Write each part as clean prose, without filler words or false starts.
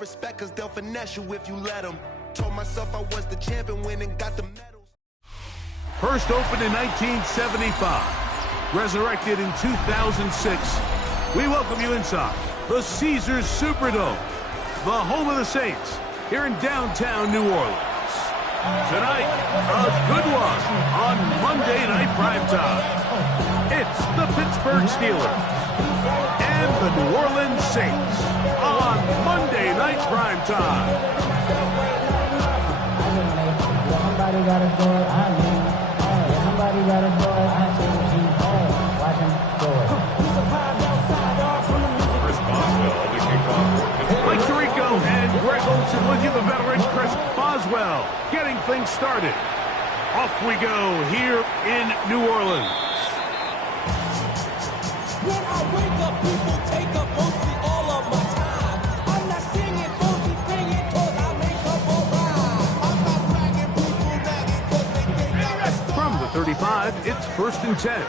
respect, cause they'll finesse you if you let them. Told myself I was the champion, went and got the medals. First opened in 1975, resurrected in 2006. We welcome you inside the Caesars Superdome, the home of the Saints, here in downtown New Orleans. Tonight, a good one on Monday Night Primetime. It's the Pittsburgh Steelers and the New Orleans Saints on Monday Night Primetime. Somebody got a boy, I mean, somebody got a boy, I think he watch him do it. Chris Boswell, the kickoff. Mike Tirico and Greg Olsen with you, the veteran Chris Boswell, getting things started. Off we go here in New Orleans. When I wake up, people take up mostly all of my time. I'm not singing, mostly singing, cause I make up alright. I'm not bragging, people nagging, cause they think I'm a From the 35, it's 1st and 10.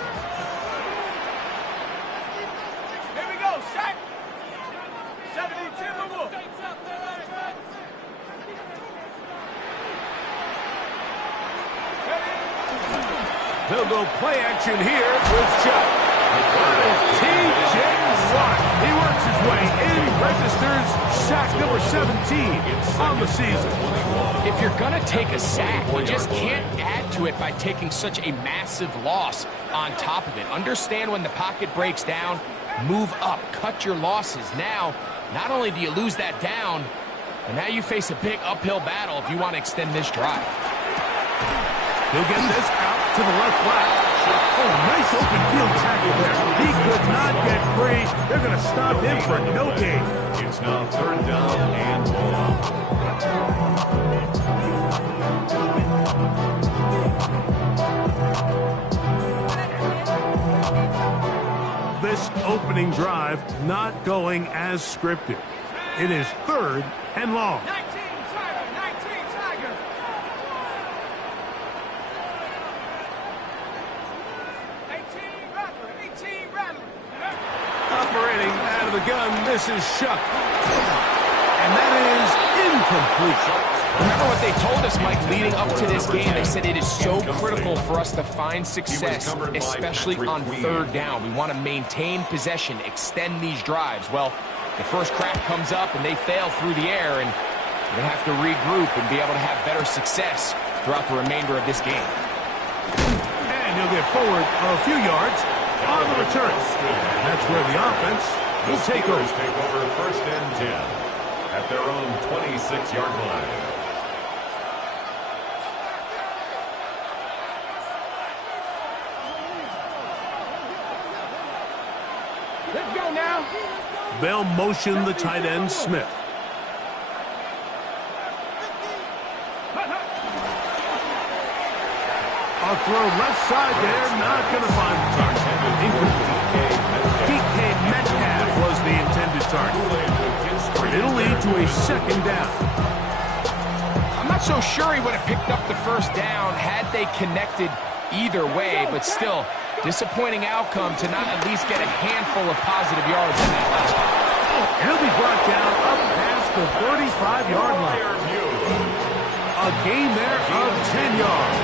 Here we go, sack. 72 move. They'll go play action here with Chuck. T.J. Watt. He works his way in, registers sack number 17 on the season. If you're going to take a sack, you just can't add to it by taking such a massive loss on top of it. Understand when the pocket breaks down, move up, cut your losses. Now, not only do you lose that down, but now you face a big uphill battle if you want to extend this drive. He'll get this out to the left flat. Oh, nice open field tackle there. He could not get free. They're going to stop him for no gain. It's now 3rd down and This opening drive not going as scripted. It is 3rd and long. 19 Tiger. 18 Rattler. Operating out of the gun, this is Shuck. And that is incomplete. Remember what they told us, Mike, leading up to this game. They said it is so critical for us to find success, especially on 3rd down. We want to maintain possession, extend these drives. Well, the first crack comes up and they fail through the air, and we're going to have to regroup and be able to have better success throughout the remainder of this game. And he'll get forward a few yards on the return. And that's where the offense will take over. Take over 1st and 10 at their own 26-yard line. Let's go now. They'll motion the tight end, Smith. A throw left side there, not going to find the target. DK Metcalf was the intended target. It'll lead to a 2nd down. I'm not so sure he would have picked up the 1st down had they connected either way, but still, disappointing outcome to not at least get a handful of positive yards in that last one. He'll be brought down up past the 35-yard line. A gain there of 10 yards.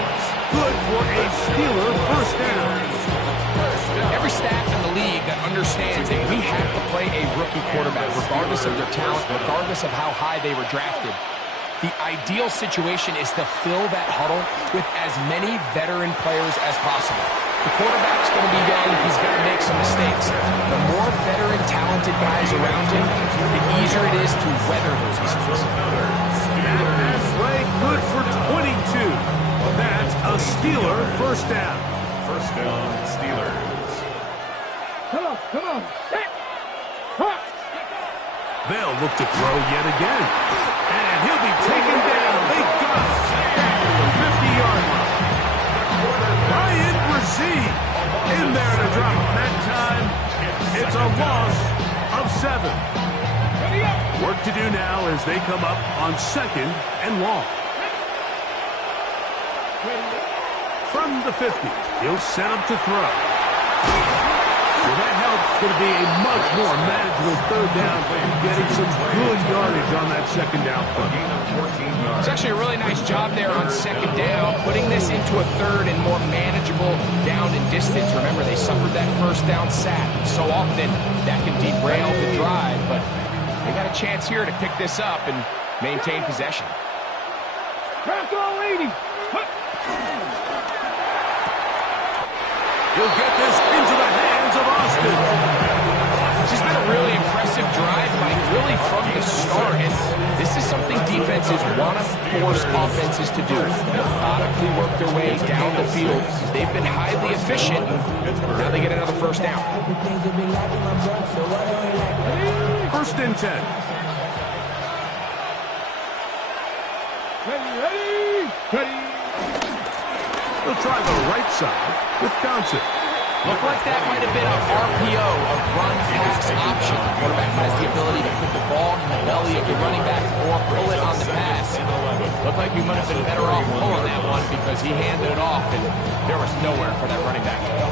Good for a Steeler 1st down. Every staff in the league that understands that we have to play a rookie quarterback, regardless of their talent, regardless of how high they were drafted. The ideal situation is to fill that huddle with as many veteran players as possible. The quarterback's going to be young. He's going to make some mistakes. The more veteran, talented guys around him, the easier it is to weather those mistakes. That pass play good for 22. That's a Steeler 1st down. 1st down, Steelers. Come on. They'll look to throw yet again. And he'll be taken down. They got him at the 50-yard line. Ryan Brzee in there to drop him. That time, it's a loss of 7. Work to do now as they come up on 2nd and long. From the 50, he'll set up to throw. Well, that helps. It's going to be a much more manageable third down, getting some good yardage on that second down play. It's actually a really nice job there on second down, putting this into a third and more manageable down and distance. Remember, they suffered that first down sack. So often that can derail the drive, but they got a chance here to pick this up and maintain possession. Bronco 80. He'll get this into the hands of Austin. This has been a really impressive drive, Mike, really from the start. And this is something defenses want to force offenses to do. Methodically work their way down the field. They've been highly efficient. Now they get another first down. First and 10. Ready. He'll try the right side with Johnson. Looked like that might have been an RPO, a run-pass option. The quarterback has the ability to put the ball in the belly of the running back or pull it on the pass. Looked like he might have been better off pulling that one because he handed it off, and there was nowhere for that running back to go.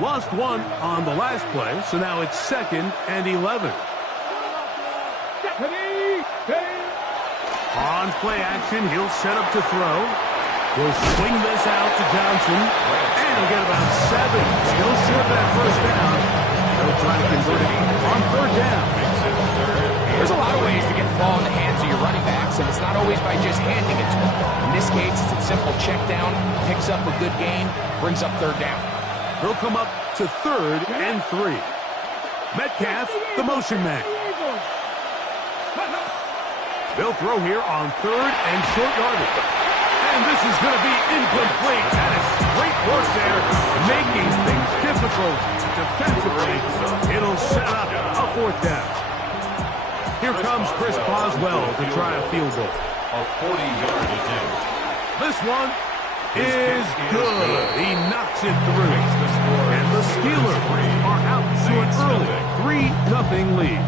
Lost one on the last play, so now it's 2nd and 11. On play action, he'll set up to throw. He'll swing this out to Johnson, and he'll get about 7. Still short of that first down. They'll try to convert it on third down. There's a lot of ways to get the ball in the hands of your running backs, and it's not always by just handing it to them. In this case, it's a simple check down, picks up a good gain, brings up third down. They'll come up to 3rd and 3. Metcalf, the motion man. They'll throw here on 3rd and short yardage. And this is going to be incomplete. That is great work there, making things difficult defensively. It'll set up a 4th down. Here comes Chris Boswell to try a field goal. A 40-yard attempt. This one is good. He knocks it through. And the Steelers are out to an early 3-0 lead.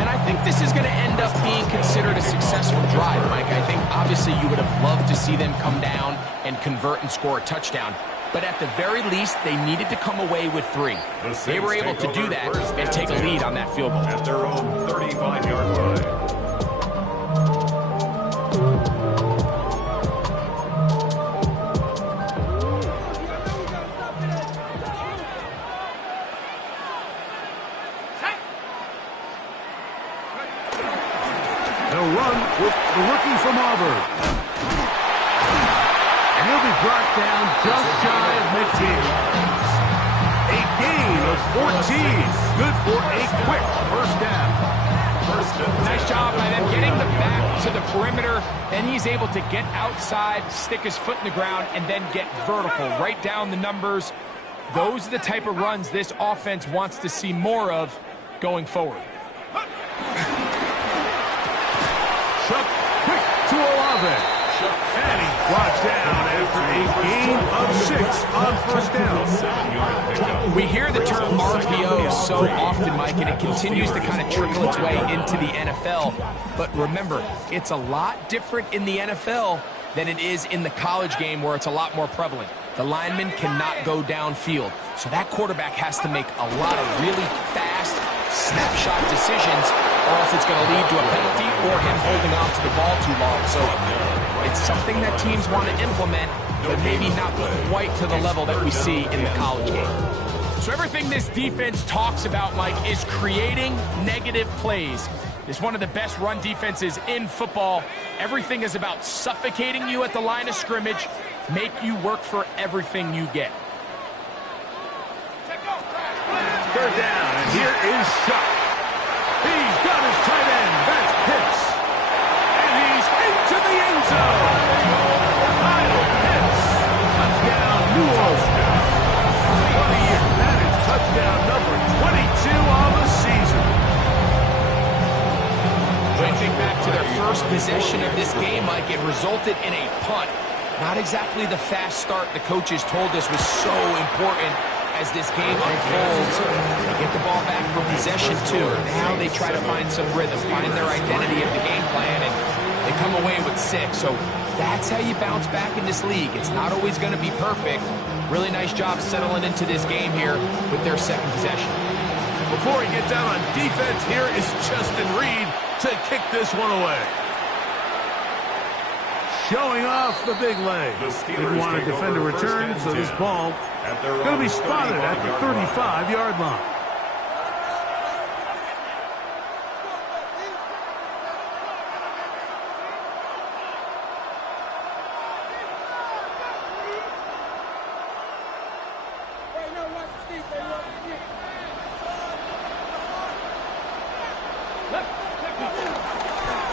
And I think this is going to end up being considered a successful drive, Mike. I think obviously you would have loved to see them come down and convert and score a touchdown. But at the very least, they needed to come away with 3. They were able to do that and take a lead on that field goal. At their own 35-yard line. They'll run with the rookie from Auburn. And he'll be brought down just shy of midfield. A gain of 14. Good for a quick first down. Nice job by them getting the back to the perimeter. Then he's able to get outside, stick his foot in the ground, and then get vertical. Right down the numbers. Those are the type of runs this offense wants to see more of going forward. Chuck quick to Olave. And he's brought down after a gain of 6 on first down. We hear the term RPO so often, Mike, and it continues to kind of trickle its way into the NFL. But remember, it's a lot different in the NFL than it is in the college game where it's a lot more prevalent. The lineman cannot go downfield. So that quarterback has to make a lot of really fast snapshot decisions, or else it's going to lead to a penalty or him holding on to the ball too long. So it's something that teams want to implement, but maybe not quite to the level that we see in the college game. So everything this defense talks about, Mike, is creating negative plays. It's one of the best run defenses in football. Everything is about suffocating you at the line of scrimmage, make you work for everything you get. Third down, and here is Shuck. He's got his tight end. That's Pitts. And he's into the end zone. Kyle Pitts. Touchdown, New Orleans. What a year. That is touchdown number 22 on the season. When I think back to their first possession of this game, Mike, it resulted in a punt. Not exactly the fast start the coaches told us was so important as this game unfolds. They get the ball back for possession too. Now they try to find some rhythm, find their identity of the game plan, and they come away with 6. So that's how you bounce back in this league. It's not always going to be perfect. Really nice job settling into this game here with their second possession. Before he gets out on defense, here is Justin Reed to kick this one away. Showing off the big leg. Didn't want to defend a return, so this ball going to be spotted at the 35-yard line.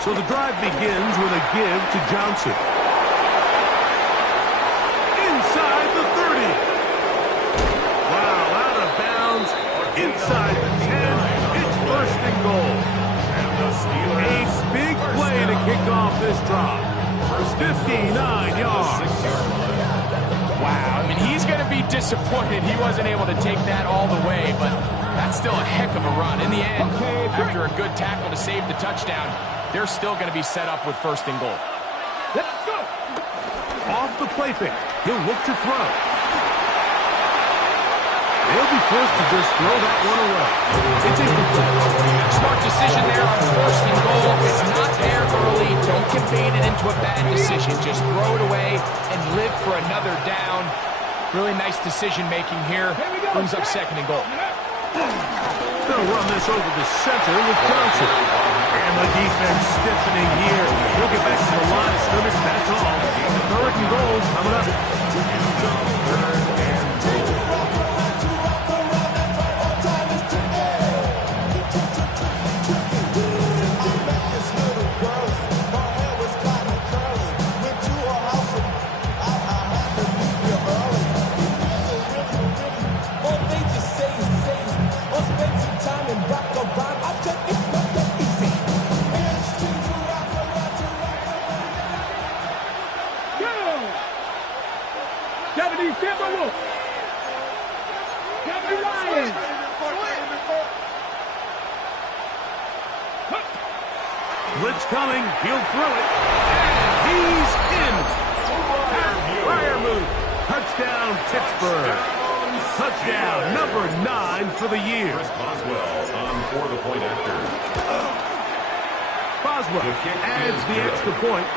So the drive begins with a give to Johnson. Inside the 30. Wow, out of bounds. Inside the 10. It's first and goal. A big play to kick off this drive. 59 yards. Wow, I mean, he's going to be disappointed he wasn't able to take that all the way, but that's still a heck of a run. In the end, after a good tackle to save the touchdown, they're still going to be set up with first and goal. Let's go. Off the play fake. He'll look to throw. They'll be forced to just throw that one away. It's incomplete. Smart decision there on first and goal. It's not there early. Don't get baited into a bad decision. Just throw it away and live for another down. Really nice decision-making here. Brings up second and goal. They'll run this over the center with Johnson. And the defense stiffening here. He'll get back to the line of scrimmage. That's all. Third and goal coming up. Blitz coming. He'll throw it. And he's in. Freiermuth. Touchdown, Pittsburgh. Touchdown, number 9 for the year. Chris Boswell on for the point after. Boswell adds the extra point,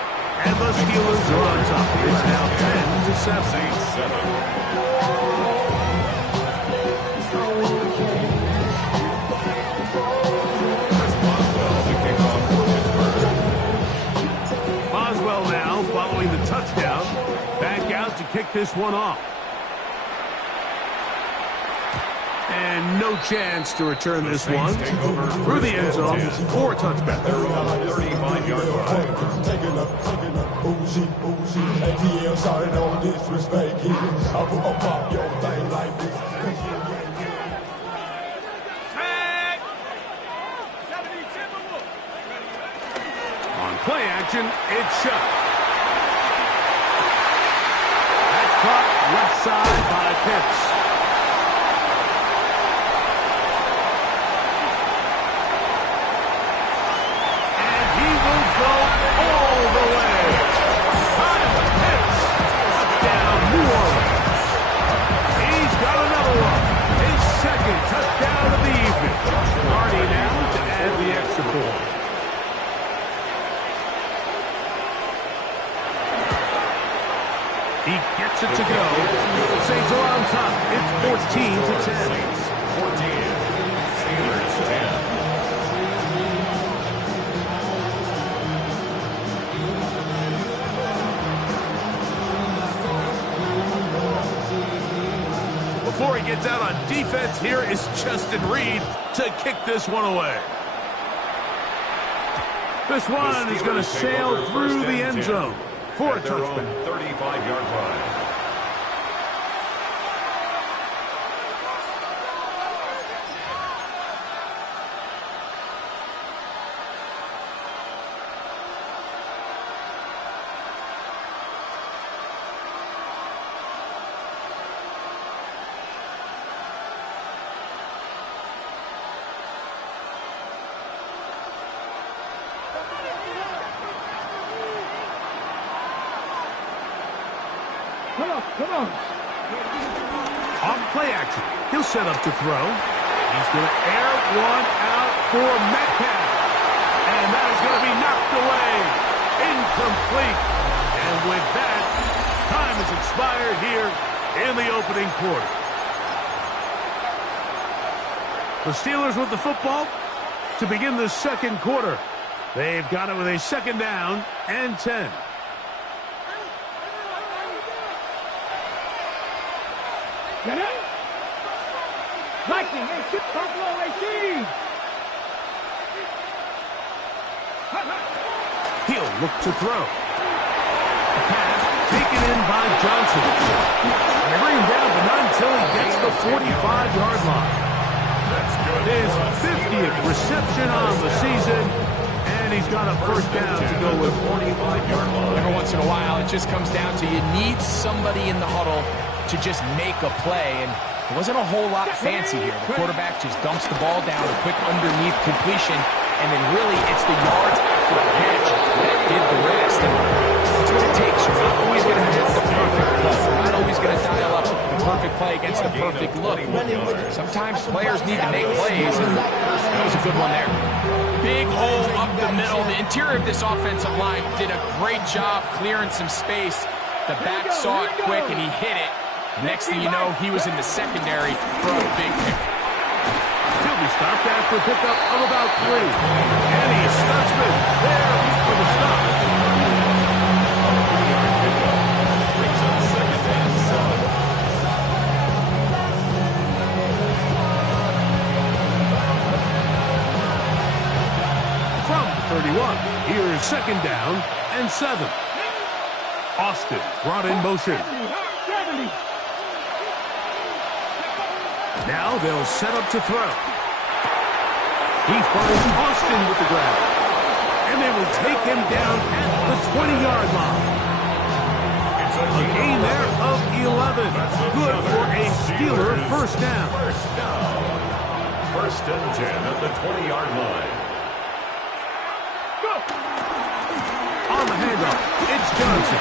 and the Steelers are on top. It's now 10-7. Boswell now following the touchdown. Back out to kick this one off. And no chance to return this one. Through the end zone for a touchback. They're on the 35-yard line. Taking up, bougie, ATL started on disrespect. I will pop your thing like this. On play action, it's shut. That's caught left side by Pitts. Touchdown of the evening. Hardy now to add the extra point. He gets it to go. Saints are on top. It's 14-10. 14. Steelers 10. Before he gets out on defense, here is Justin Reed to kick this one away. This one is going to sail through the end zone for a touchdown. 35-yard line. Come on. Off play action. He'll set up to throw. He's going to air one out for Metcalf. And that is going to be knocked away. Incomplete. And with that, time has expired here in the opening quarter. The Steelers with the football to begin the second quarter. They've got it with a second down and 10. Get it? Lightning, they shoot Buffalo, they see. He'll look to throw. A pass taken in by Johnson. And they bring him down, but not until he gets the 45-yard line. His 50th reception on the season, and he's got a first down to go with. 45-yard line. Every once in a while, it just comes down to you need somebody in the huddle to just make a play, and it wasn't a whole lot fancy here. The quarterback just dumps the ball down, a quick underneath completion, and then really it's the yards after the catch that did the rest. And that's what it takes. You're not always going to have the perfect play. You're not always going to dial up the perfect play against the perfect look. Sometimes players need to make plays, and that was a good one there. Big hole up the middle. The interior of this offensive line did a great job clearing some space. The back saw it quick, and he hit it. Next thing you know, he was in the secondary for a big pick. He'll be stopped after a pickup of about 3. And he's Stutzman there for the stop. Brings up second and 7. From the 31, here's second down and 7. Austin brought in motion. 70. Now they'll set up to throw. He finds Austin with the grab. And they will take him down at the 20-yard line. A gain there of 11. Good for a Steeler first down. First and 10 at the 20-yard line. On the handoff, it's Johnson.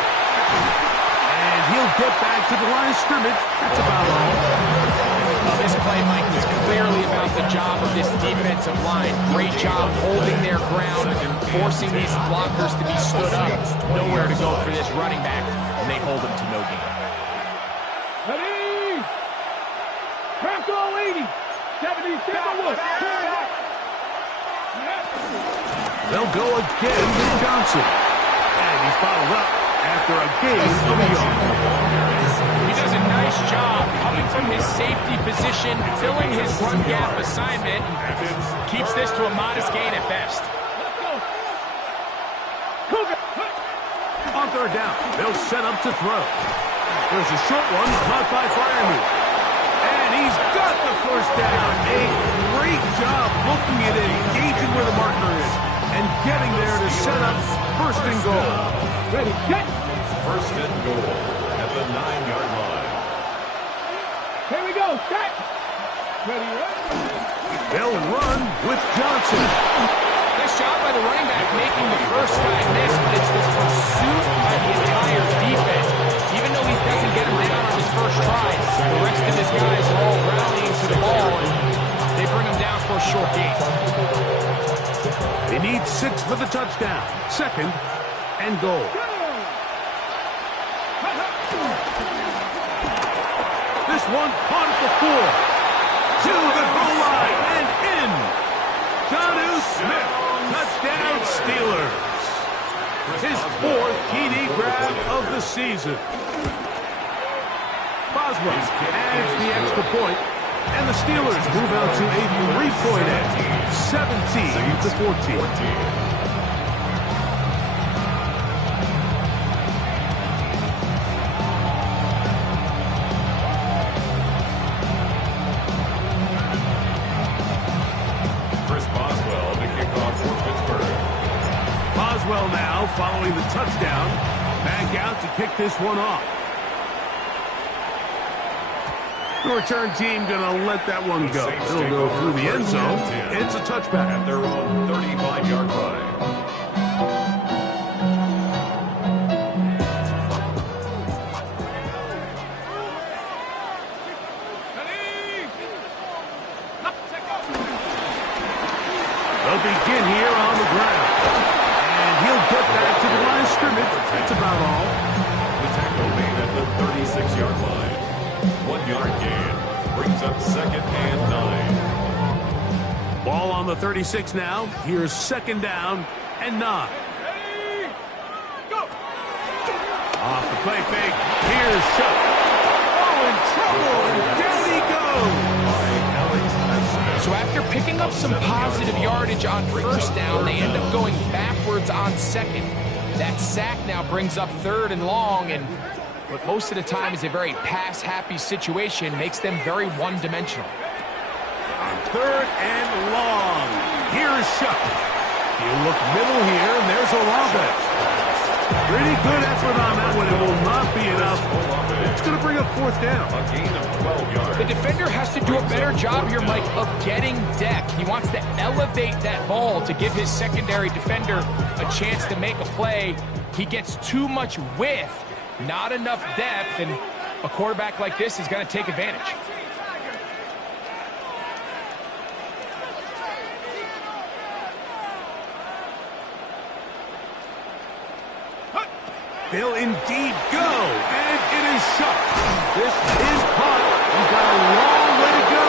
And he'll get back to the line of scrimmage. That's about all. This play, Mike, was clearly about the job of this defensive line. Great job holding their ground and forcing these blockers to be stood up. Nowhere to go for this running back, and they hold him to no gain. Ready? Franco 80. 70, Timberwolves. They'll go again with Johnson. And he's bottled up after a gain of a yard. He does a nice job coming from his safety position, filling his run gap assignment, keeps this to a modest gain at best. On third down, they'll set up to throw. There's a short one caught by Freiermuth. And he's got the first down. A great job looking at it, engaging where the marker is, and getting there to set up first and goal. Ready, get. First and goal at the 9-yard line. Here we go, set. Ready, They'll run with Johnson. Nice job by the running back making the first guy miss, but it's the pursuit by the entire defense. Even though he doesn't get him down on his first try, the rest of his guys are all rallying to the ball, and they bring him down for a short gain. They need 6 for the touchdown. Second and goal. This one caught at the 4. To the goal line and in. Jonnu Smith. Touchdown Steelers. His 4th TD grab of the season. Boswell adds the extra point, and the Steelers move out to a 3-point edge, 17-14. Now, following the touchdown, back out to kick this one off. The return team going to let that one go. It'll go through the end zone. It's a touchback. At their own 35-yard line. ball. The tackle made at the 36-yard line. 1 yard gain. Brings up 2nd and 9. Ball on the 36 now. Here's 2nd down and 9. Off the play fake. Here's Shuck. Oh, in trouble, and down he goes. So after picking up some positive yardage on 1st down, they end up going backwards on 2nd. That sack now brings up 3rd and long, and what most of the time is a very pass-happy situation makes them very one-dimensional. On 3rd and long. Here's Shuck. You look middle here, and there's Olave. Pretty good effort on that one. It will not be enough. It's going to bring up 4th down. A gain of 12 yards. The defender has to do a better job here, Mike, of getting depth. He wants to elevate that ball to give his secondary defender a chance to make a play. He gets too much width, not enough depth, and a quarterback like this is going to take advantage. They'll indeed go, and it is Shuck. This is caught. He's got a long way to go.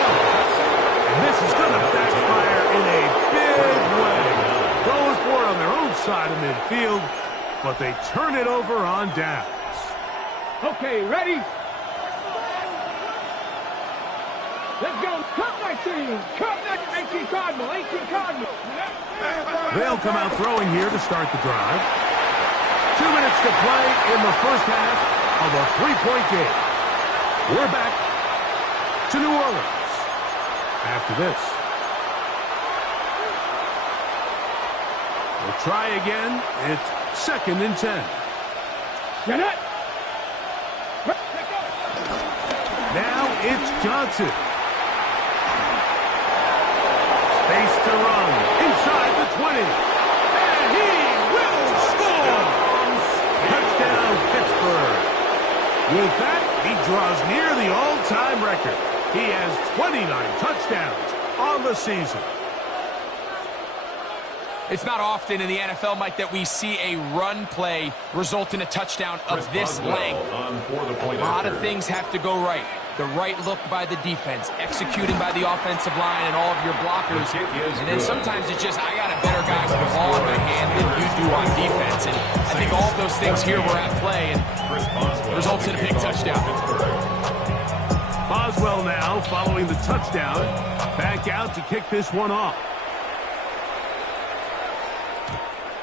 And this is going to backfire in a big way. Going for it on their own side of midfield, but they turn it over on downs. Okay, ready? Let's go. Cut 19. Cut 18 Cardinal. 18 Cardinal. They'll come out throwing here to start the drive. 2 minutes to play in the first half of a 3-point game. We're back to New Orleans after this. We'll try again. It's 2nd and 10. Get it. Now it's Johnson. Space to run inside the 20. And he will score. Touchdown, Pittsburgh. With that, he draws near the all-time record. He has 29 touchdowns on the season. It's not often in the NFL, Mike, that we see a run play result in a touchdown of this length. A lot of things have to go right. The right look by the defense, executing by the offensive line and all of your blockers. And then sometimes it's just, I got a better guy with the ball in my hand than you do on defense. And I think all of those things here were at play and results in a big touchdown. Boswell now following the touchdown. Back out to kick this one off.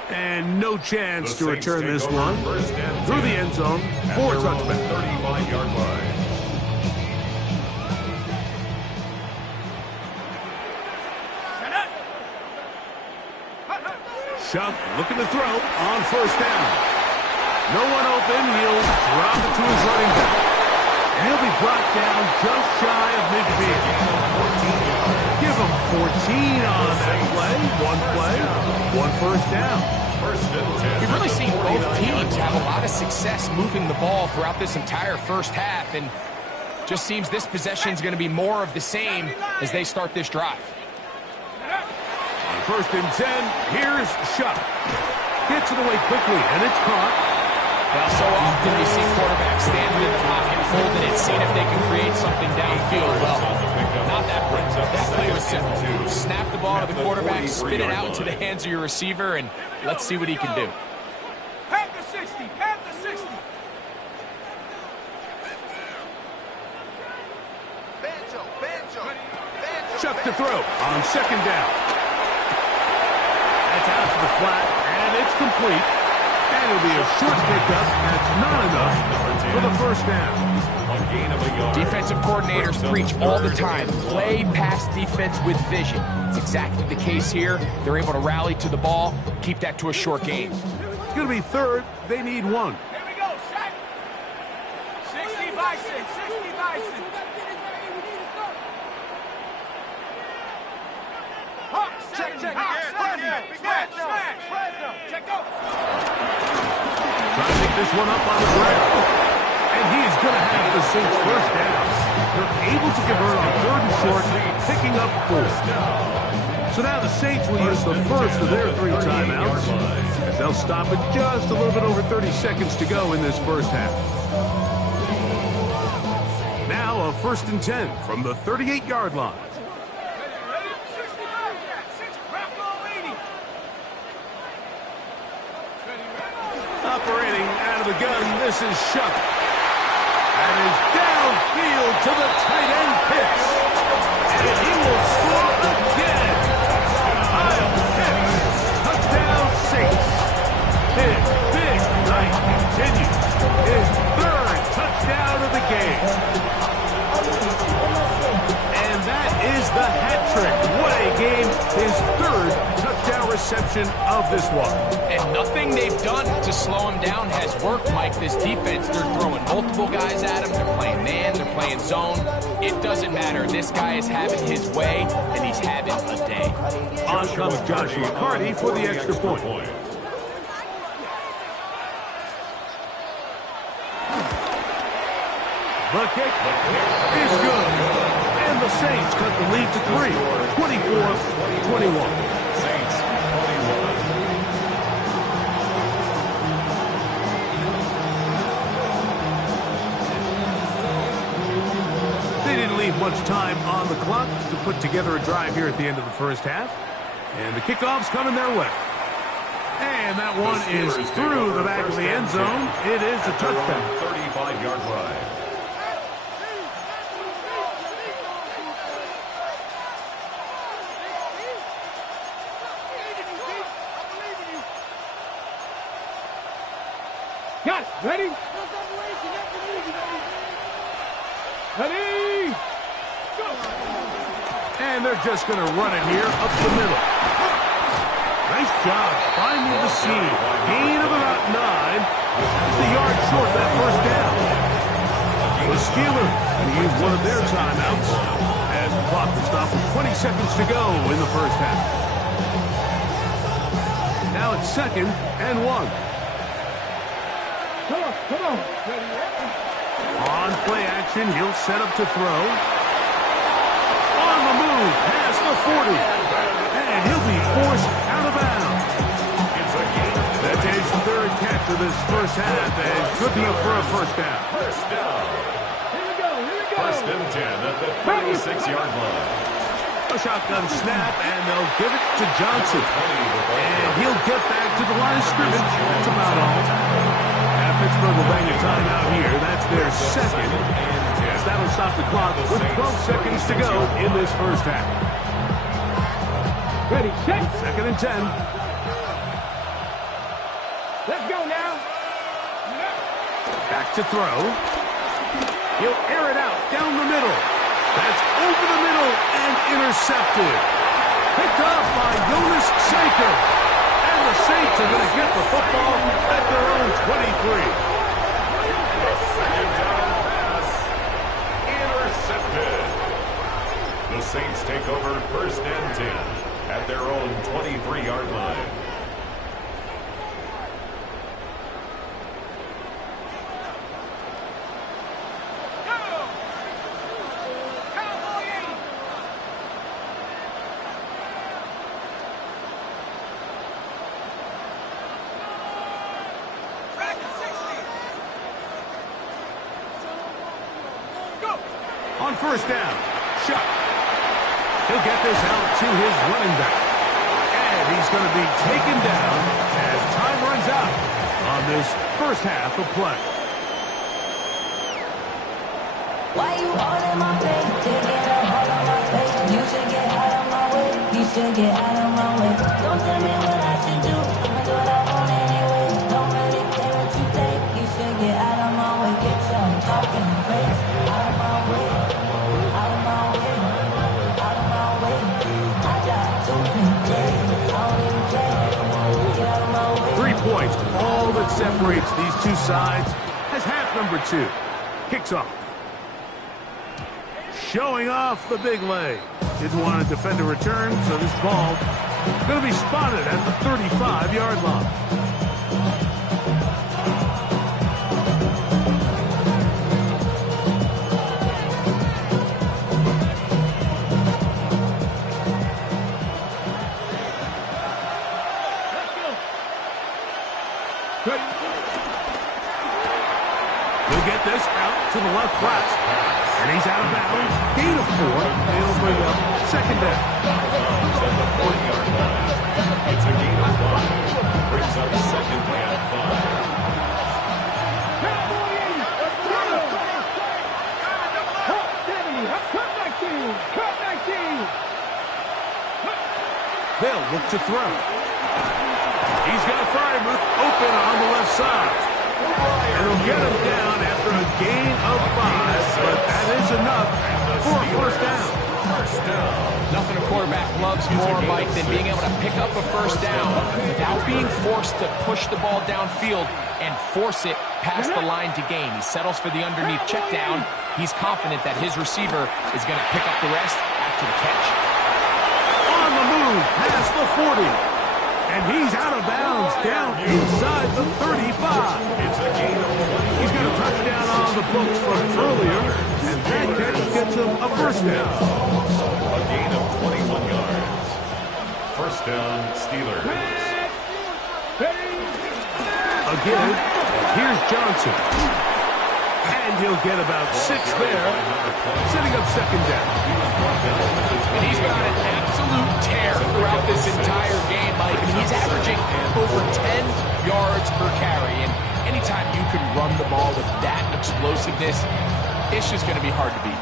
And no chance to return this one through the end zone for a touchback. 35-yard line. Shuck looking to throw on 1st down. No one open. He'll drop it to his running back. And he'll be brought down just shy of midfield. Give him 14 on that play. One 1st down. We've really seen both teams have a lot of success moving the ball throughout this entire first half, and just seems this possession is going to be more of the same as they start this drive. On 1st and 10, here's Shuck. Gets it away quickly, and it's caught. Well, so often we see quarterbacks standing in the pocket, folding it, seeing if they can create something downfield. Well, not that play. That play was simple. Snap the ball to the quarterback, spin it out into the hands of your receiver, and let's see what he can do. Pat the 60. Pat the 60. Shuck to throw on 2nd down. That's out to the flat, and it's complete. And it'll be a short pickup. That's not enough for the 1st down. A gain of a yard. Defensive coordinators preach all the time, play pass defense with vision. It's exactly the case here. They're able to rally to the ball, keep that to a short gain. It's going to be 3rd. They need 1. Here we go. Set. 60 Bison. 60 Bison. Hawk, check. Smash. Check out. Trying to pick this one up on the ground. And he is going to have the Saints 1st down. They're able to convert on 3rd and short, picking up 4. So now the Saints will use the first of their 3 timeouts, as they'll stop at just a little bit over 30 seconds to go in this first half. Now a 1st and 10 from the 38-yard line. Operating out of the gun, this is Shuck. And is downfield to the tight end Pitts. And he will score again. Kyle Pitts. Touchdown Saints. His big night continues. His 3rd touchdown of the game. And that is the hat trick. What a game. His 3rd touchdown reception of this one. And nothing they've done to slow him down has worked, Mike. This defense, they're throwing multiple guys at him. They're playing man, they're playing zone. It doesn't matter. This guy is having his way, and he's having a day. On comes Joshua Carty for the extra point. The kick is good. And the Saints cut the lead to 3, 24-21. Saints 21. They didn't leave much time on the clock to put together a drive here at the end of the first half. And the kickoff's coming their way. And that one is through the back of the end zone. It is a touchdown. 35-yard line. Got it. Ready? Ready? Go. And they're just going to run it here up the middle. Nice job finding the seam. Gain of about 9. Just a yard short of that first down. The Steelers use one of their timeouts as the clock will stop with 20 seconds to go in the first half. Now it's 2nd and 1. Come on. Ready? On play action, he'll set up to throw. On the move, past the 40. And he'll be forced out of bounds. It's a gain. That's his 3rd catch of this first half, and good enough for a first down. First down. Here we go. 1st and 10 at the 36-yard line. A shotgun snap, and they'll give it to Johnson. And he'll get back to the line of scrimmage. That's about all. Pittsburgh will bang a timeout here. That's their 2nd. Yes, that'll stop the clock with 12 seconds to go in this first half. Ready, set. 2nd and 10. Let's go now. Back to throw. He'll air it out down the middle. That's over the middle and intercepted. Picked up by Jonas Saker. The Saints are going to get the football at their own 23. The 2nd down pass intercepted. The Saints take over 1st and 10 at their own 23-yard line. On first down, Shuck. He'll get this out to his running back. And he's going to be taken down as time runs out on this first half of play. Why you all in my face? Taking a hold on my face. You should get out of my way. You should get out of my way. Don't tell me what I should do. I'ma do what I want anyway. Don't really care what you think. You should get out of my way. Get your talking face out of my way. Out of my way. Out of my way. I got too many days. I don't even care. Get out of my way. 3 points, all that separates these two sides, as half number 2 kicks off. Showing off the big leg. Didn't want to defend a return, so this ball going to be spotted at the 35-yard line. He'll get this out to the left flat. And he's out of bounds. Gain of 4. They'll bring up second down. At the 40-yard line. It's a gain of 5. Brings up second and 5. They'll look to throw. He's got Freiermuth open on the left side. And he'll get him down after a gain of 5, but that is enough for a first down. Nothing a quarterback loves more, Mike, than being able to pick up a first down without being forced to push the ball downfield and force it past the line to gain. He settles for the underneath check down. He's confident that his receiver is going to pick up the rest after the catch. On the move, past the 40. And he's out of bounds, down inside the 35. It's a gain of 20. He's got a touchdown on the books from earlier, and that catch gets him a first down. A gain of 21 yards. First down, Steelers. Again, here's Johnson. And he'll get about 6 there, setting up second down. And he's been on an absolute tear throughout this entire game, Mike. And he's averaging over 10 yards per carry. And anytime you can run the ball with that explosiveness, it's just going to be hard to beat.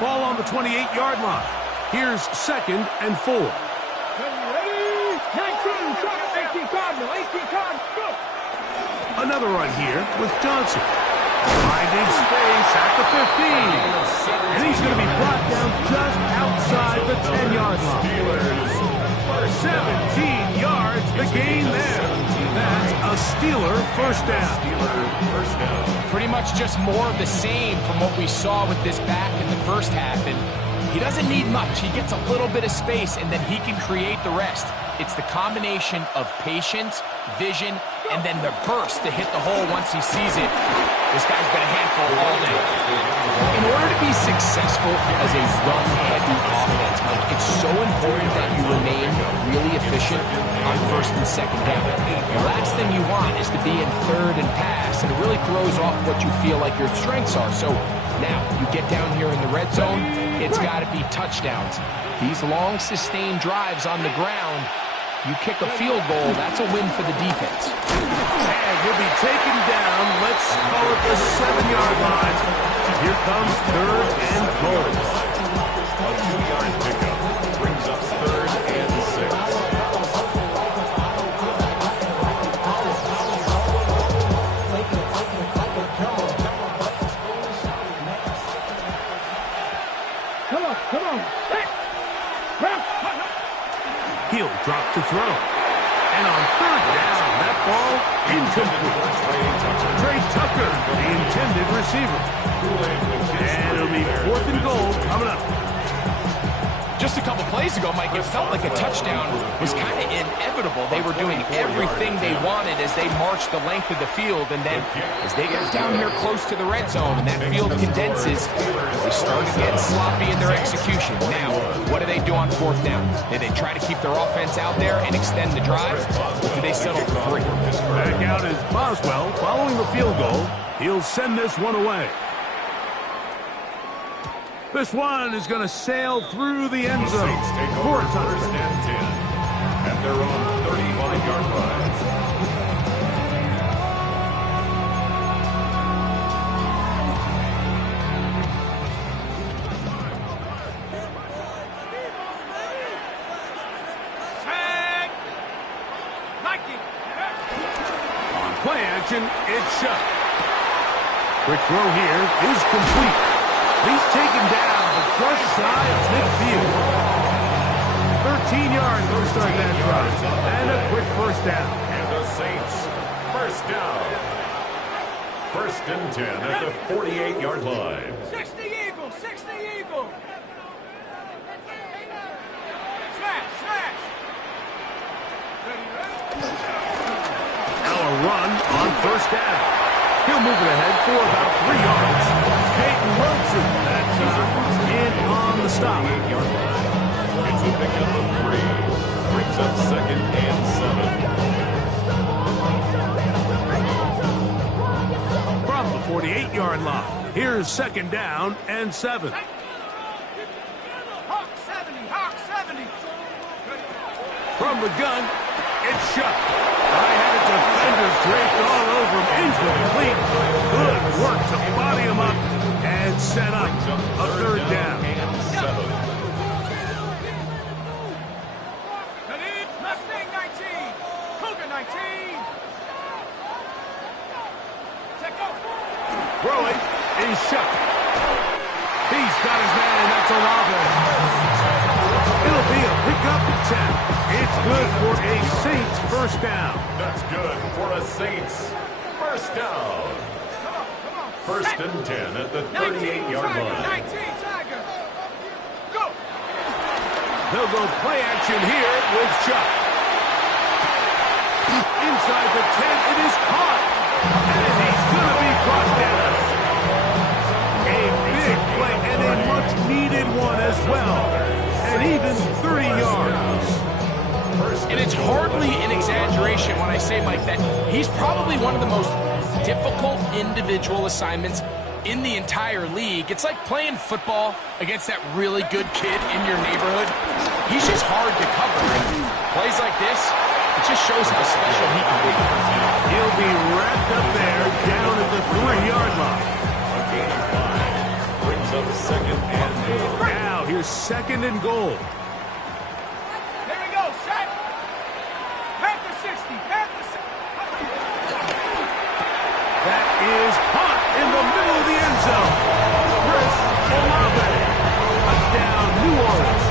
Ball on the 28-yard line. Here's second and 4. 19, 18 Cardinal, 18 Cardinal, go! Another run here with Johnson. Finding space at the 15. And he's going to be brought down just outside the 10-yard line. 17 yards, the gain there. That's a Steeler first down. Pretty much just more of the same from what we saw with this back in the first half. And he doesn't need much. He gets a little bit of space, and then he can create the rest. It's the combination of patience, vision, and then the burst to hit the hole once he sees it. This guy's been a handful all day. In order to be successful as a run-heavy offense, Mike, it's so important that you remain really efficient on first and second down. The last thing you want is to be in third and pass, and it really throws off what you feel like your strengths are. So now, you get down here in the red zone, it's got to be touchdowns. These long, sustained drives on the ground, you kick a field goal, that's a win for the defense. And he'll be taken down, let's call it the 7-yard line. Here comes third and goal. A 2-yard pickup brings up third and 6. Come on. He'll drop to throw. And on third down, that ball incomplete. Trey Tucker, the intended receiver. And it'll be 4th and goal coming up. Just a couple plays ago, Mike, it felt like a touchdown was kind of inevitable. They were doing everything they wanted as they marched the length of the field, and then as they get down here close to the red zone and that field condenses, they start to get sloppy in their execution. Now, what do they do on 4th down? Do they try to keep their offense out there and extend the drive, or do they settle for 3? Back out is Boswell following the field goal. He'll send this one away. This one is going to sail through the end zone for a touchdown. First and 10 at their own 35-yard line. On play action, it's shut. Quick throw here is complete. He's taken down, but just shy of midfield. 13 yards to start that drive. And a quick first down. And the Saints, first down. First and 10 at the 48-yard line. 60 Eagle, 60 Eagle. Smash. Now a run on first down. He'll move it ahead for about 3 yards. Peyton Wilson, that's in on the stop. 8-yard line. It's a pickup of 3. Brings up second and 7. From the 48-yard line. Here's second down and 7. Hawk 70, Hawk 70. From the gun, it's shut. I had a defender draped all over him. Incomplete. Good work to body him up and set up a third down. Mustang 19, Cougar 19. Throwing is shut. He's got his man, and that's Olave. It'll be a pickup of 10. It's good for a Saints first down. That's good for a Saints first down. First and 10 at the 38-yard line. 19, Tiger. Go. They'll go play action here with Chuck. Inside the 10, it is caught. And he's going to be brought down. A big play and a much-needed one as well. And even 30 yards. And it's hardly an exaggeration when I say, Mike, that he's probably one of the most difficult individual assignments in the entire league. It's like playing football against that really good kid in your neighborhood. He's just hard to cover. And plays like this, it just shows how special he can be. He'll be wrapped up there down at the 3-yard line. A gain of 5 brings up second and goal. Now here's second and goal. Here we go, set. Panther 60, Panther 60. That is hot in the middle of the end zone. Chris Olave. Touchdown, New Orleans.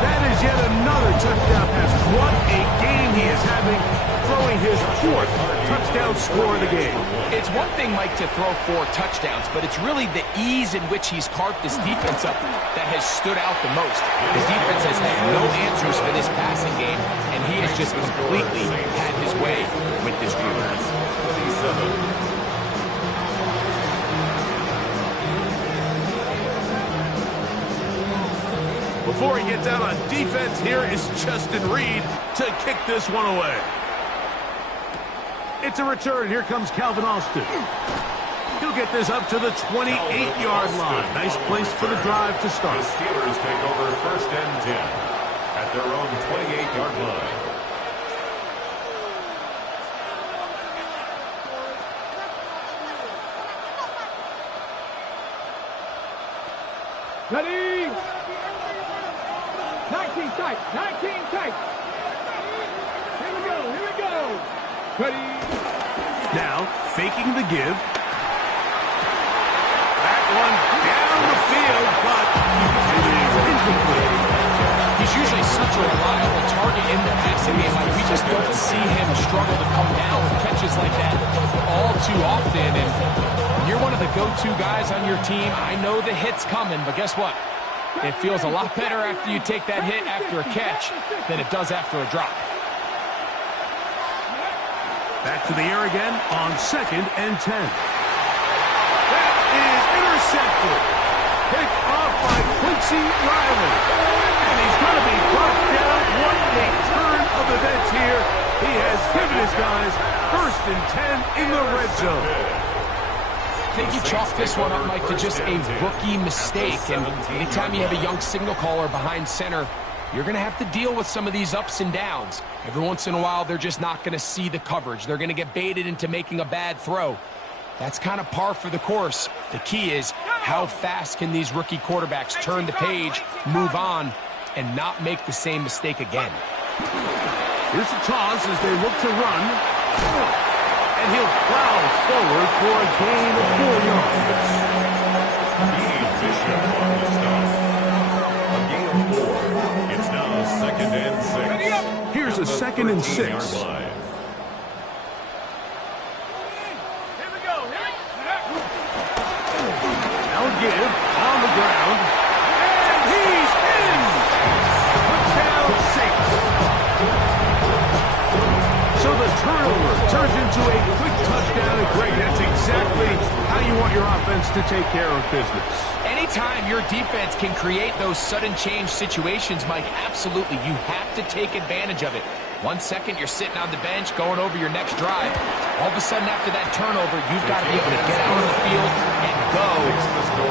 That is yet another touchdown pass. What a game he is having, throwing his 4th touchdown score of the game. It's one thing, Mike, to throw 4 touchdowns, but it's really the ease in which he's carved this defense up that has stood out the most. His defense has had no answers for this passing game, and he has just completely had his way with this group. Before he gets out on defense, here is Justin Reed to kick this one away. It's a return. Here comes Calvin Austin. He'll get this up to the 28-yard line. Nice place for the drive to start. The Steelers take over first and 10 at their own 28-yard line. Ready? 19 tight, 19 tight. Here we go. Ready? Now, faking the give. That one down the field, but it is incomplete. He's usually such a reliable target in the passing game. Like, we just don't see him struggle to come down with catches like that all too often. And when you're one of the go-to guys on your team, I know the hit's coming, but guess what? It feels a lot better after you take that hit after a catch than it does after a drop. Back to the air again on second and 10. That is intercepted. Picked off by Quincy Riley. And he's going to be brought down. What a turn of events here. He has given his guys first and 10 in the red zone. I think you chalk this one up, Mike, to just a rookie mistake. And anytime you have a young signal caller behind center, you're going to have to deal with some of these ups and downs. Every once in a while, they're just not going to see the coverage. They're going to get baited into making a bad throw. That's kind of par for the course. The key is how fast can these rookie quarterbacks turn the page, move on, and not make the same mistake again. Here's the toss as they look to run. And he'll plow forward for a gain of 4 yards. Bishop on the stop. A gain of 4. It's now second and 6. Here's a second and 6. Here we go. Now give on the ground. And he's in! Touchdown Saints. So the turnover turns into a quick touchdown, and Greg, that's exactly how you want your offense to take care of business. Anytime your defense can create those sudden change situations, Mike, absolutely, you have to take advantage of it. 1 second, you're sitting on the bench, going over your next drive. All of a sudden, after that turnover, you've got to be able to get out on the field and go.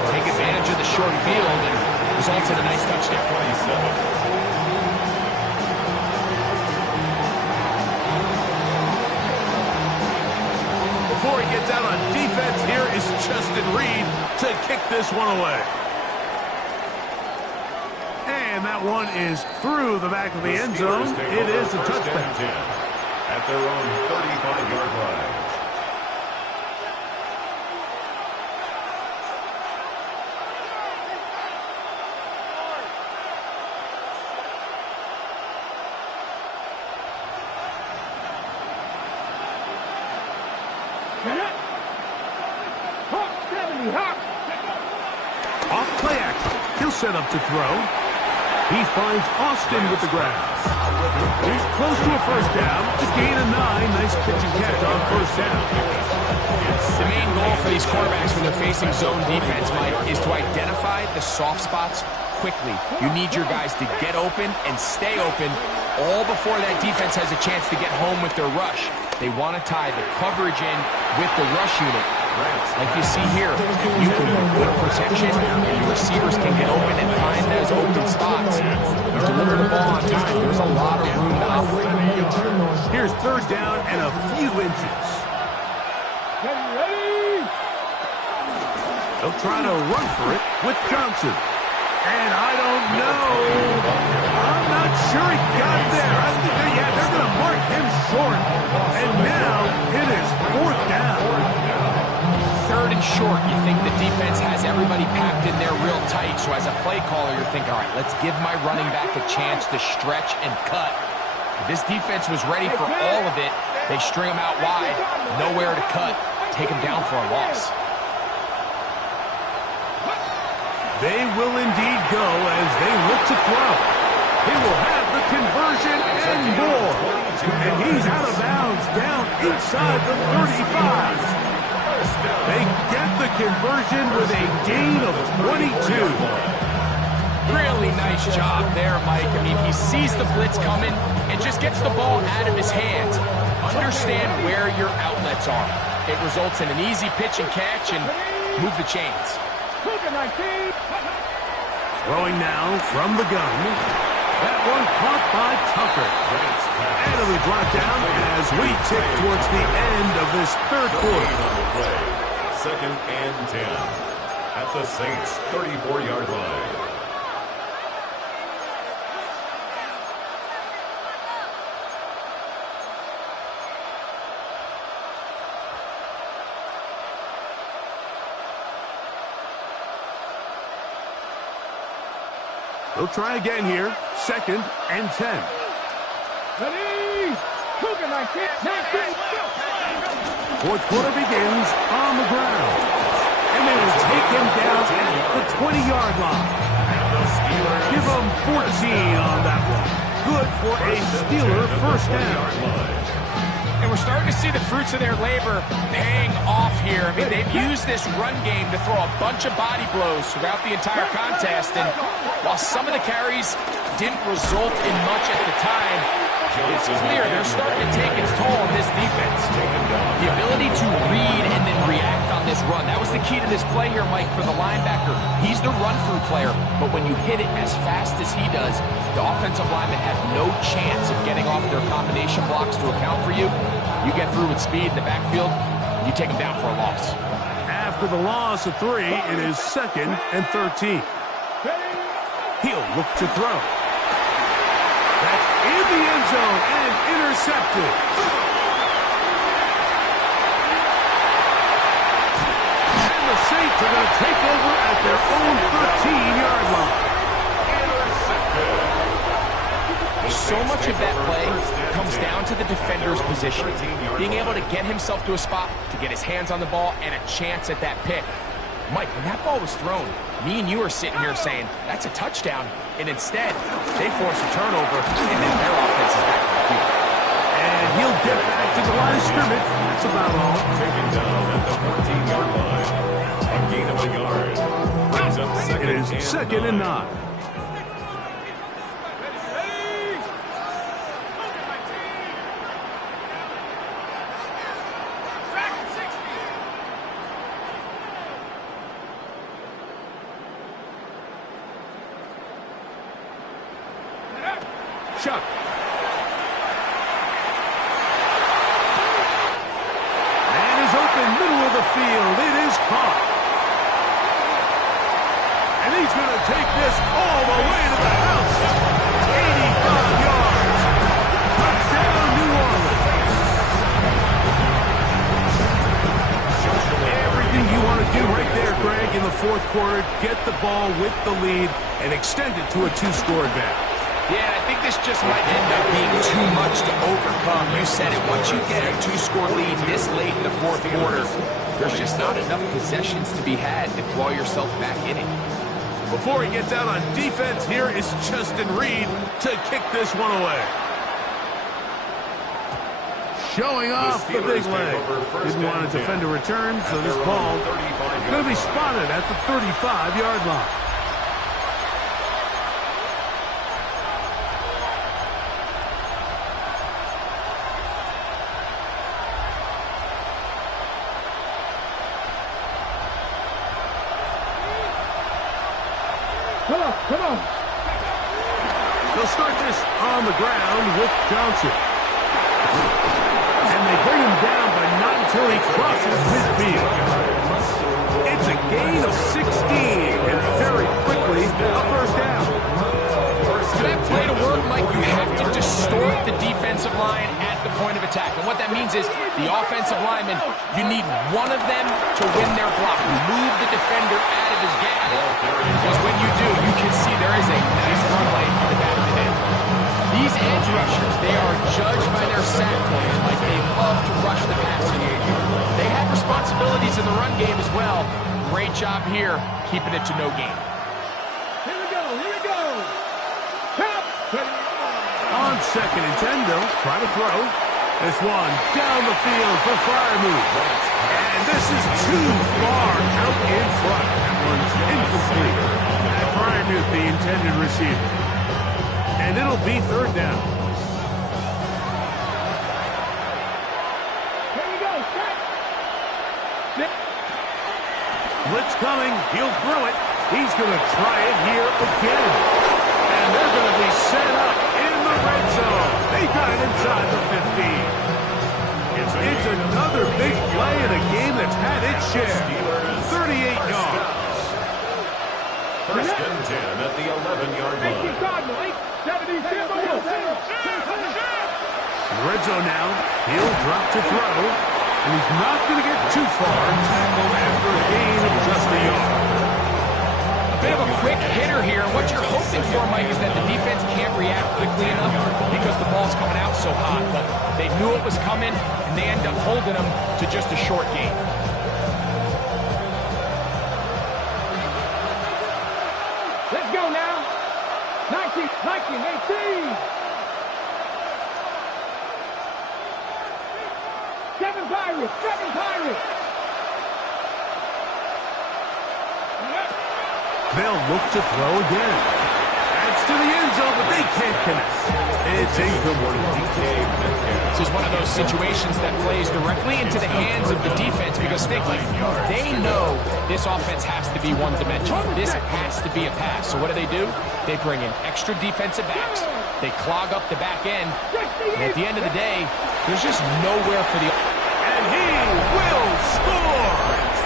Take advantage of the short field and results in a nice touchdown. 27. Before he gets out on defense, here is Justin Reed to kick this one away. And that one is through the back of the end zone. It is a touchdown. At their own 35-yard line. Off play action. He'll set up to throw. He finds Austin with the grab. He's close to a first down. To gain a 9. Nice pitch and catch on first down. The main goal for these quarterbacks when they're facing zone defense, Mike, is to identify the soft spots quickly. You need your guys to get open and stay open all before that defense has a chance to get home with their rush. They want to tie the coverage in with the rush unit. Like you see here, if you can put protection and your receivers can get open and find those open spots, you deliver the ball on time. There's a lot of room to operate. Here's third down and a few inches. They'll try to run for it with Johnson. And I don't know. I'm not sure he got there. I think they're going to mark him short. And now it is fourth down. Third and short, you think the defense has everybody packed in there real tight. So as a play caller, you're thinking, all right, let's give my running back a chance to stretch and cut. This defense was ready for all of it. They string him out wide, nowhere to cut, take him down for a loss. They will indeed go as they look to throw. He will have the conversion and more. And he's out of bounds down inside the 35. They get the conversion with a gain of 22. Really nice job there, Mike. I mean, he sees the blitz coming and just gets the ball out of his hands. Understand where your outlets are. It results in an easy pitch and catch and move the chains. Throwing now from the gun. That one caught by Tucker. And it'll be brought down as we tick towards the end of this third quarter. Second and 10 at the Saints' 34-yard line. They'll try again here. Second and 10. Fourth quarter begins on the ground. And they will take him down at the 20-yard line. Give them 14 on that one. Good for a Steeler first down. And we're starting to see the fruits of their labor paying off here. I mean, they've used this run game to throw a bunch of body blows throughout the entire contest. And while some of the carries didn't result in much at the time, it's clear they're starting to take its toll on this defense. The ability to read and then react on this run. That was the key to this play here, Mike, for the linebacker. He's the run-through player, but when you hit it as fast as he does, the offensive linemen have no chance of getting off their combination blocks to account for you. You get through with speed in the backfield, you take them down for a loss. After the loss of 3, it is second and 13. He'll look to throw. That's in the end zone and intercepted. And the Saints are going to take over at their own 13-yard line. So much of that play comes down to the defender's position. Being able to get himself to a spot, to get his hands on the ball, and a chance at that pick. Mike, when that ball was thrown, me and you are sitting here saying, that's a touchdown. And instead, they force a turnover, and then their offense is back on the field. And he'll get back to the line of scrimmage. That's about all. Taken down at the 14-yard line. A gain of a yard. Brings up It is second and 9. Chuck. And is open, middle of the field. It is caught. And he's going to take this all the way to the house. 85 yards. Touchdown, New Orleans. Everything you want to do right there, Greg, in the fourth quarter. Get the ball with the lead and extend it to a two-score advantage. Yeah, I think this just might end up being too much to overcome. You said it. Once you get a two-score lead this late in the fourth quarter, there's just not enough possessions to be had to claw yourself back in it. Before he gets out on defense, here is Justin Reed to kick this one away. Showing off the big leg. Didn't want to defend a return, so this ball going to be spotted at the 35-yard line. Come on. They'll start this on the ground with Johnson. And they bring him down, but not until he crosses midfield. It's a gain of 16, and very quickly a first down. For that play to work, Mike, you have to distort the defensive line at the point of attack. And what that means is the offensive lineman, you need one of them to win their block. Move the defender out of his gap. Because when you do, you can see there is a nice run lane for the back of the head. These edge rushers, they are judged by their sack totals. Like they love to rush the passer. They have responsibilities in the run game as well. Great job here, keeping it to no gain. Here we go. Help. On 2nd and 10, they'll try to throw. This one down the field for Freiermuth. And this is too far out in front. That one's incomplete. And Freiermuth, the intended receiver. And it'll be 3rd down. Here we go. Blitz coming. He'll throw it. He's going to try it here again. And they're going to be set up in the red zone. They got it inside the 15. It's another big play in a game that's had its share. 38 yards. 1st and 10 at the 11-yard line. Cardinal, 877. Red zone now. He'll drop to throw. And he's not going to get too far. Tackle after a gain of just a yard. A bit of a quick hitter here. And what you're hoping for, Mike, is that the defense can't react quickly enough because the ball's coming out so hot. But they knew it was coming, and they end up holding them to just a short gain. Let's go now. 1918. 7 Pirates. They'll look to throw again. That's to the end zone, but they can't connect. It's incomplete. This is one of those situations that plays directly into the hands of the defense because they know this offense has to be one-dimensional. This has to be a pass. So what do? They bring in extra defensive backs. They clog up the back end. And at the end of the day, there's just nowhere for the... And he will score!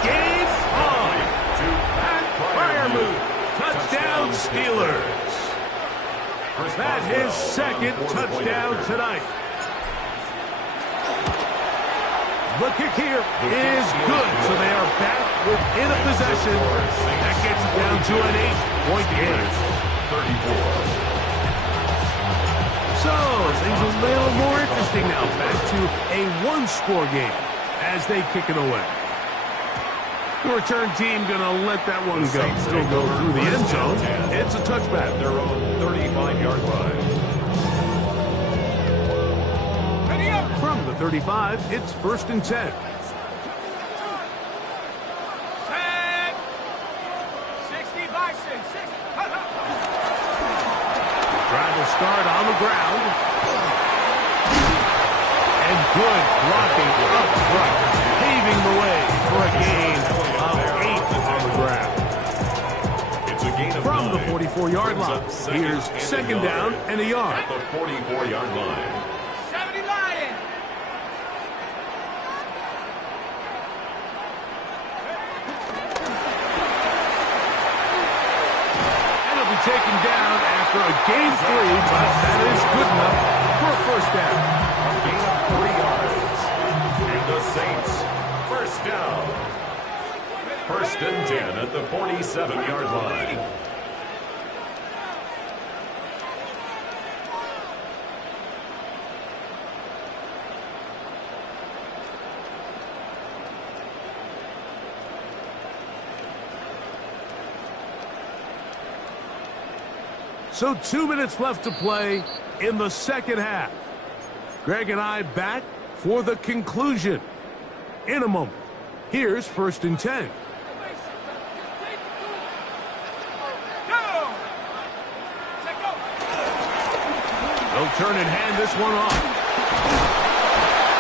Game on! Pat Freiermuth. Touchdown Steelers. That's his 2nd touchdown tonight. The kick here is good, so they are back within a possession. That gets it down to an 8-point game. 34. So, things are a little more interesting now. Back to a one-score game as they kick it away. The return team going to let that one go. Still go through the end zone. It's a touchback. Their own 35-yard line. From the 35, it's 1st and 10. Drive will start on the ground. And good blocking up front, paving the way for a gain of 8 on the ground. It's a gain of From the 9. 45, 44-yard line. Here's second down and a yard. At the 44-yard line. 70 Lions. And it'll be taken down after a gain 3, but that is good enough for a first down. A gain of 3 yards. And the Saints, first down. First and 10 at the 47-yard line. So 2 minutes left to play in the second half. Greg and I back for the conclusion in a moment. Here's first and 10. They'll turn and hand this one off.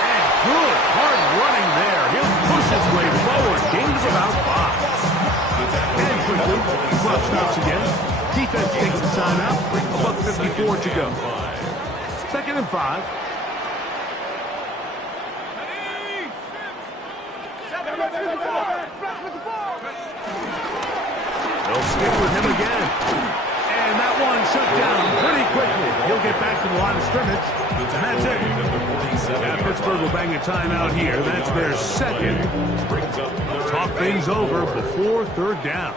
And good, hard running there. He'll push his way forward. Gain of about 5. And quickly, clock stops again. Defense takes the timeout. $1:54 to go. Second and 5. They'll stick with him again. And that one shut down pretty quickly. He'll get back to the line of scrimmage. And that's it. Yeah, Pittsburgh will bang a timeout here. That's their second. Talk things over before third down.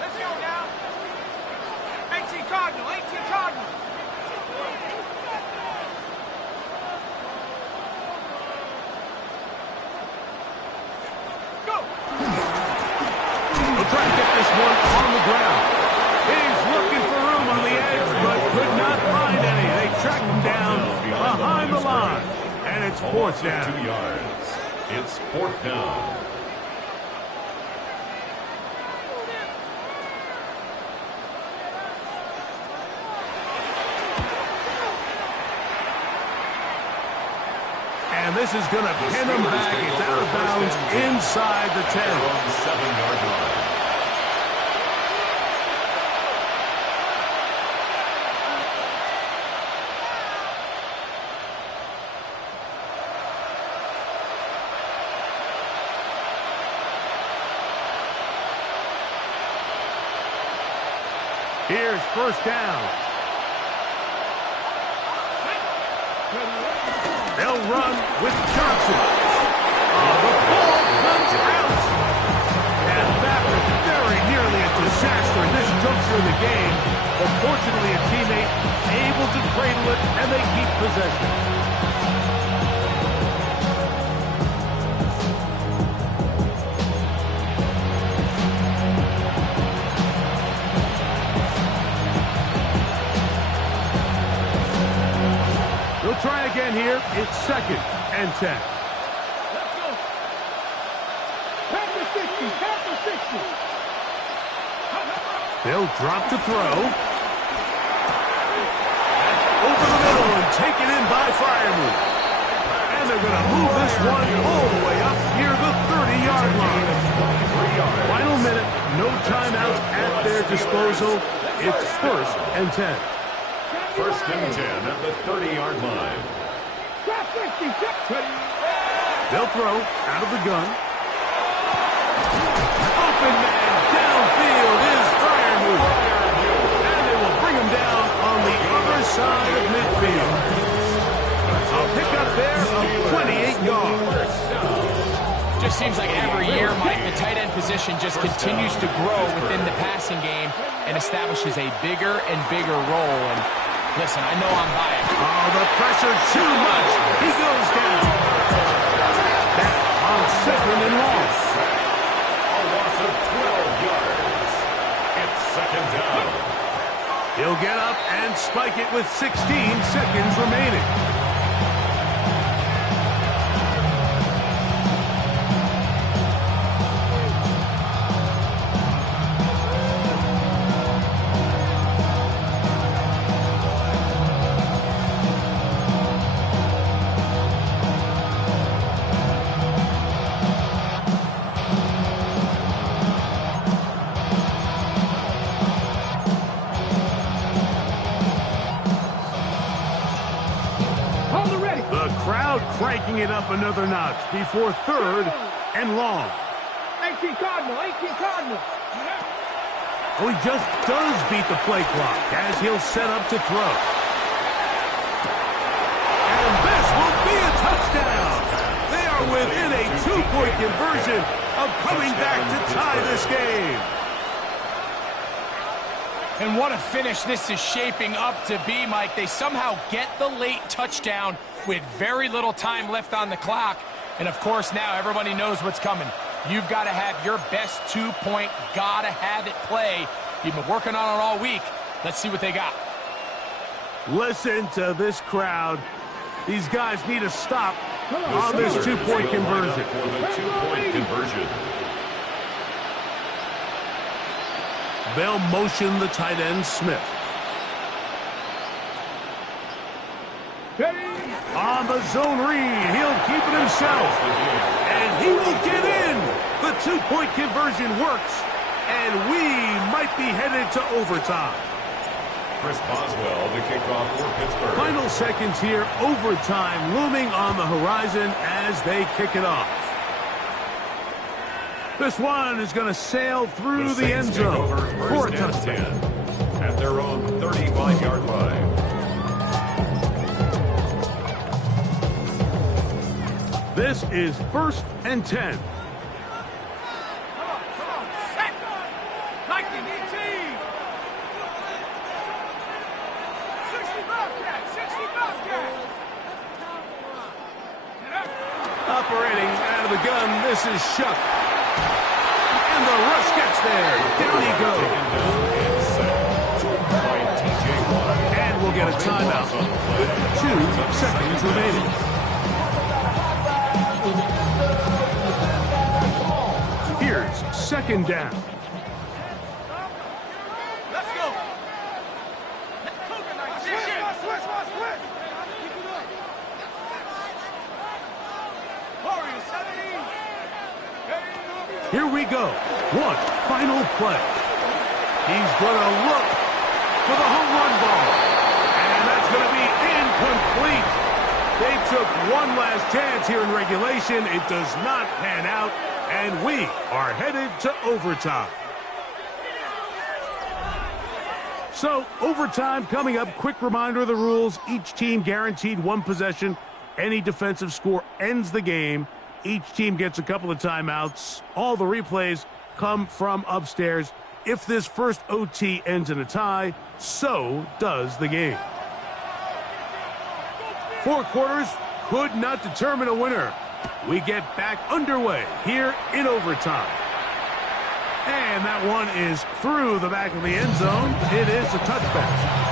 Let's go now. 18 Cardinal, 18 Cardinal. Go. They'll try to get this one on the ground. He's looking for room on the edge, but could not find any. They track him down behind the line. And it's fourth down. 2 yards. It's fourth down. And this is going to pin him back. It's out of bounds inside the 10. On the 7-yard line. Here's first down. They'll run with Johnson. The ball comes out. And that was very nearly a disaster in this juncture of the game. But fortunately, a teammate able to cradle it, and they keep possession. They'll try again here. It's second and 10. Let's go. Back to 60, back to 60. They'll drop to throw. That's over the middle and taken in by Freiermuth. And they're going to move this one all the way up near the 30-yard line. Final minute, no timeouts at their disposal. It's first and 10. First and 10 at the 30-yard line. They'll throw out of the gun. Open man downfield is Freiermuth. And they will bring him down on the other side of midfield. A pickup there of 28 yards. Just seems like every year, Mike, the tight end position just continues to grow within the passing game and establishes a bigger and bigger role. And listen, I know I'm biased. Oh, the pressure too much. He goes down. That on second and long. A loss of 12 yards. It's second down. He'll get up and spike it with 16 seconds remaining. up another notch before 3rd and long. 18 Cardinal, 18 Cardinal. Oh, he just does beat the play clock as he'll set up to throw. And this will be a touchdown. They are within a 2-point conversion of coming back to tie this game. And what a finish this is shaping up to be, Mike. They somehow get the late touchdown with very little time left on the clock. And, of course, now everybody knows what's coming. You've got to have your best 2-point, gotta have it play. You've been working on it all week. Let's see what they got. Listen to this crowd. These guys need to stop on this 2-point conversion. For the 2-point conversion. They'll motion the tight end, Smith. On the zone read, he'll keep it himself. And he will get in. The 2-point conversion works. And we might be headed to overtime. Chris Boswell, the kickoff for Pittsburgh. Final seconds here, overtime looming on the horizon as they kick it off. This one is going to sail through the end zone for a touchdown. At their own 35-yard line. This is 1st and 10. Operating out of the gun, this is Shuck. And the rush gets there. Down he goes. And we'll get a timeout with 2 seconds remaining. Here's 2nd down. Let's go. Here we go. One final play. He's going to look for the home run ball. And that's going to be incomplete. They took one last chance here in regulation. It does not pan out. And we are headed to overtime. So, overtime coming up. Quick reminder of the rules. Each team guaranteed 1 possession. Any defensive score ends the game. Each team gets a couple of timeouts. All the replays come from upstairs. If this first OT ends in a tie, so does the game. 4 quarters could not determine a winner. We get back underway here in overtime. And that one is through the back of the end zone. It is a touchback.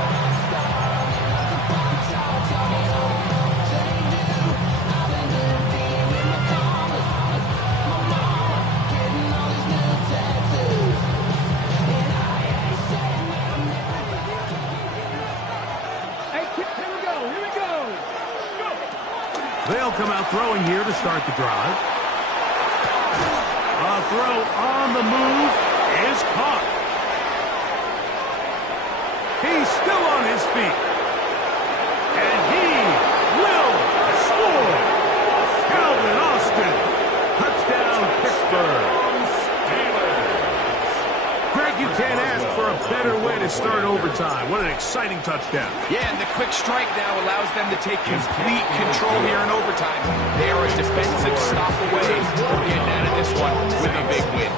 They'll come out throwing here to start the drive. A throw on the move is caught. He's still on his feet. And he will score. Calvin Austin. Touchdown, Pittsburgh. Greg, you can't ask for a better way to start overtime. What an exciting touchdown. Yeah, and the quick strike now allows them to take complete control here in overtime. They are a defensive stop away from getting out of this one with a big win.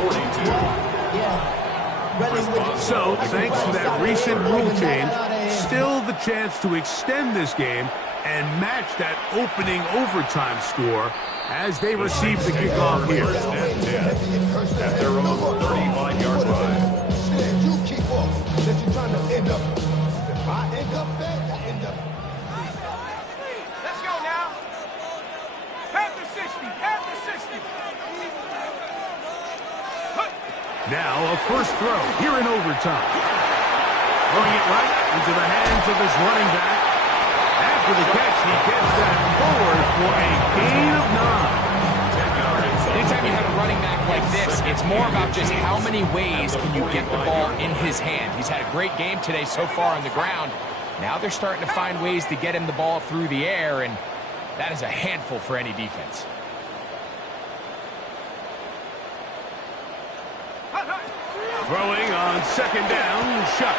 So, thanks to that recent rule change, still the chance to extend this game and match that opening overtime score as they receive the kickoff here. At their own 35-yard line. You keep up. That you're trying to end up. If I end up there, I end up. Let's go now. Have the 60. Have the 60. Now a first throw here in overtime. Throwing it right into the hands of his running back. After the catch, he gets that forward for a gain of 9. Anytime you have a running back like this, it's more about just how many ways can you get the ball in his hand. He's had a great game today so far on the ground. Now they're starting to find ways to get him the ball through the air, and That is a handful for any defense. Throwing on second down, shot.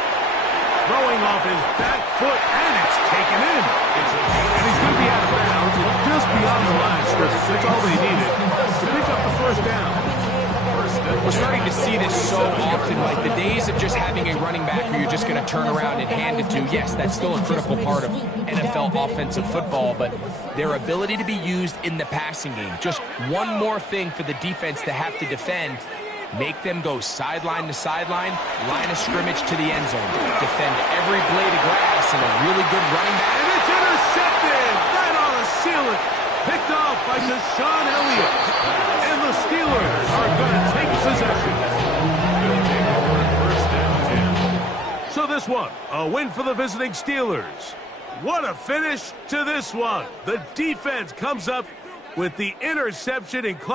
Throwing off his back foot, and it's taken in. And he's going to be out of bounds and just beyond the line of scrimmage. That's all they needed to pick up the first down. We're starting to see this so often, like the days of just having a running back who you're just going to turn around and hand it to. Yes, that's still a critical part of NFL offensive football, but their ability to be used in the passing game. Just one more thing for the defense to have to defend. Make them go sideline to sideline, line of scrimmage to the end zone. Defend every blade of grass and a really good running back. And it's intercepted! Right on the ceiling. Picked off by Deshaun Elliott. And the Steelers are going to take possession. So this one, a win for the visiting Steelers. What a finish to this one. The defense comes up with the interception in clutch.